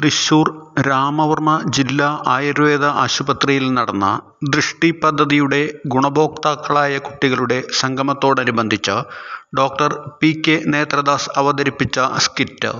തൃശൂർ രാമവർമ്മ ജില്ലാ ആയുർവേദ ആശുപത്രിയിൽ നടന്ന ദൃഷ്ടി പദ്ധതിയുടെ ഗുണഭോക്താക്കളായ കുട്ടികളുടെ സംഗമത്തോടനുബന്ധിച്ച് ഡോക്ടർ പി.കെ. നേത്രദാസ് അവതരിപ്പിച്ച സ്കിറ്റ്.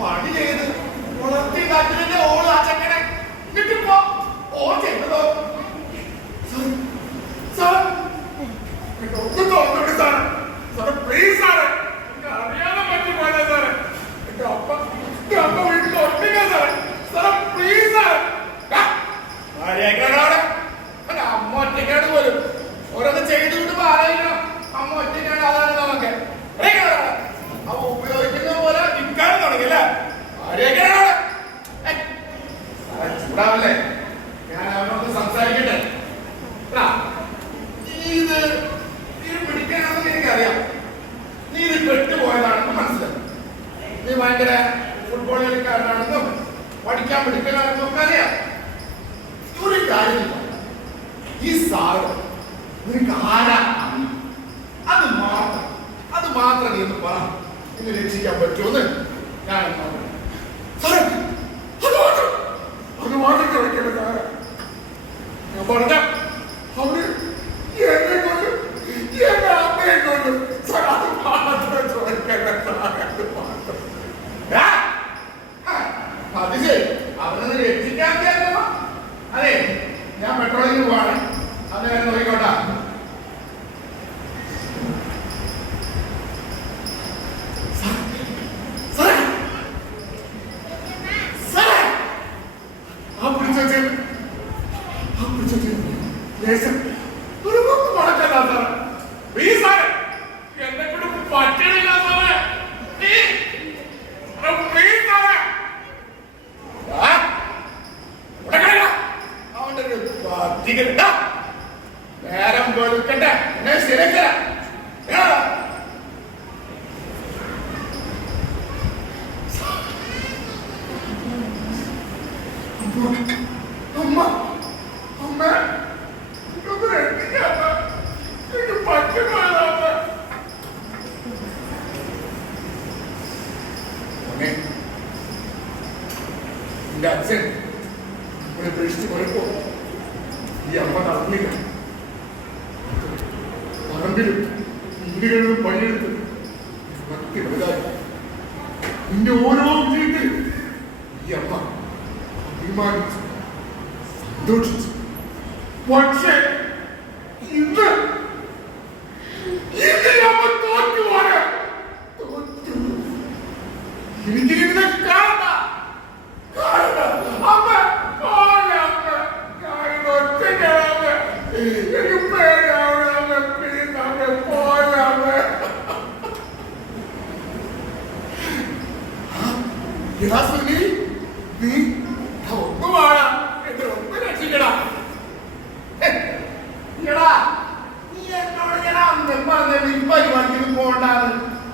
പണി ചെയ്ത് വളർത്തി കാറ്റിന്റെ ഓള് ആ ചെക്കനെ എന്നിട്ടിപ്പോ ഓ ചെയ്തതോ പ്ലീസ് സാറേ അറിയാതെ പറ്റി പോയതാ സാറേ എന്റെ അപ്പ വീട്ടിൽ ഒട്ടിക്കാ സാറേ സാറേ പ്ലീസ് സാറേ അമ്മ ഒറ്റക്കാട് പോലും ഓരോന്ന് ചെയ്തുകൊണ്ട് പറയണം അമ്മ ഒറ്റക്കാട് അതാണ് നമുക്ക് അവ ഉപയോഗിക്കുന്ന പോലെ വിൽക്കാൻ തുടങ്ങിയല്ലേ ചൂടാവല്ലേ ഞാൻ അവനോട് സംസാരിക്കട്ടെ ഇത് പിടിക്കാനാണെന്ന് എനിക്കറിയാം നീ ഇത് പെട്ടുപോയതാണെന്ന് മനസ്സിലായി നീ ഭയങ്കര ഫുട്ബോൾ കളിക്കാരനാണെന്നും പഠിക്കാൻ പിടിക്കാനാണെന്നും ഒക്കെ അറിയാം ഒരു കാര്യമില്ല ഈ സാറ് നിനക്ക് ആരാ അത് മാത്രം നീ ഒന്ന് പറ ഇന്ന് രക്ഷിക്കാൻ പറ്റുമെന്ന് ഞാൻ അത് മാത്രം ചോദിക്കണ്ട സാറേ ഞാൻ പറഞ്ഞ അവര് എന്നെ കൊണ്ട് എന്റെ അമ്മയെ കൊണ്ട് അത് മാത്രം ചോദിക്കണ്ട സാറേ അത് ശരി അവനൊന്ന് രക്ഷിക്കാൻ ചേർന്നോ അതെ ഞാൻ പെട്രോളിന് പോവാണ് അത് ഞാൻ നോക്കിക്കോട്ടാ നേരം വെളുക്കട്ടെ ശരിക്കല അമ്മ അമ്മ എന്റെ അച്ഛൻ പ്രതീക്ഷിച്ച് പോയപ്പോ ഈ അമ്മ നടന്നില്ല പറമ്പിലും വീടുകളിലും പണിയെടുത്ത് നിന്റെ ഓരോ വീട്ടിൽ ഈ അമ്മ അഭിമാനിച്ചു സന്തോഷിച്ചു പക്ഷേ ഇന്ന് അമ്മ തോറ്റുപോയ എനിക്ക് ഇതിനെ കാണണ്ട അമ്മ നീ ഒന്ന് വാടാ എന്റെ ഒന്ന് രക്ഷിക്കടാ നീ എന്നോട് ഞാൻ അന്ന് പറഞ്ഞ നീ പരിപാടിക്ക് പോണ്ടാന്ന്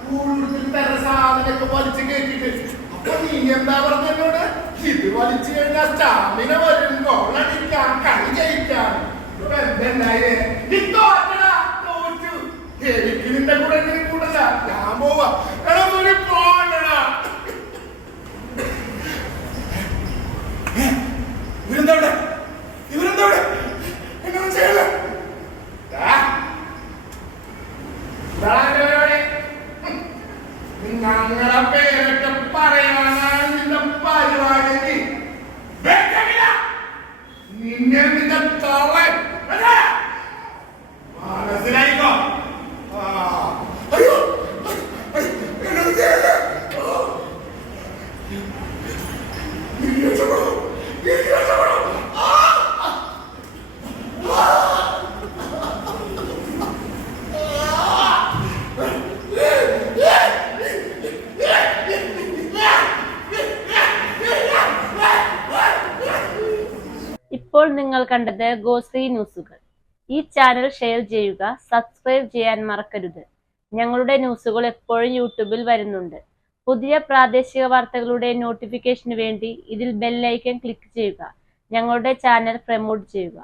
കൂടുതൽ തര സാധനമൊക്കെ വലിച്ചു കയറ്റിട്ട് അപ്പൊ നീ എന്താ പറഞ്ഞ എന്നോട് ഇത് വലിച്ചു കഴിഞ്ഞാൽ സ്റ്റാമിന വരും ഗോളടിക്കാൻ കളി ജയിക്കാൻ എന്തെന്നായേ നീ തോറ്റടാ തോറ്റു എനിക്ക് നിന്റെ കൂടെ കൂടല്ല ഞാൻ പോവാ എടാ ഒരു പോണ്ടടാ ഇവരെന്തവിടെ എന്നൊന്നും ചെയ്യല ഞങ്ങളെ പേരൊക്കെ പറയാനാണ് നിന്റെ പരിപാടി നിന്നെ നിന്റെ തവൻ മനസ്സിലായിക്കോ അയ്യോ എന്നൊന്നും ചെയ്യല ഇപ്പോൾ നിങ്ങൾ കണ്ടത് ഗോശ്രീ ന്യൂസുകൾ. ഈ ചാനൽ ഷെയർ ചെയ്യുക, സബ്സ്ക്രൈബ് ചെയ്യാൻ മറക്കരുത്. ഞങ്ങളുടെ ന്യൂസുകൾ എപ്പോഴും യൂട്യൂബിൽ വരുന്നുണ്ട്. പുതിയ പ്രാദേശിക വാർത്തകളുടെ നോട്ടിഫിക്കേഷന് വേണ്ടി ഇതിൽ ബെൽ ഐക്കൺ ക്ലിക്ക് ചെയ്യുക. ഞങ്ങളുടെ ചാനൽ പ്രമോട്ട് ചെയ്യുക.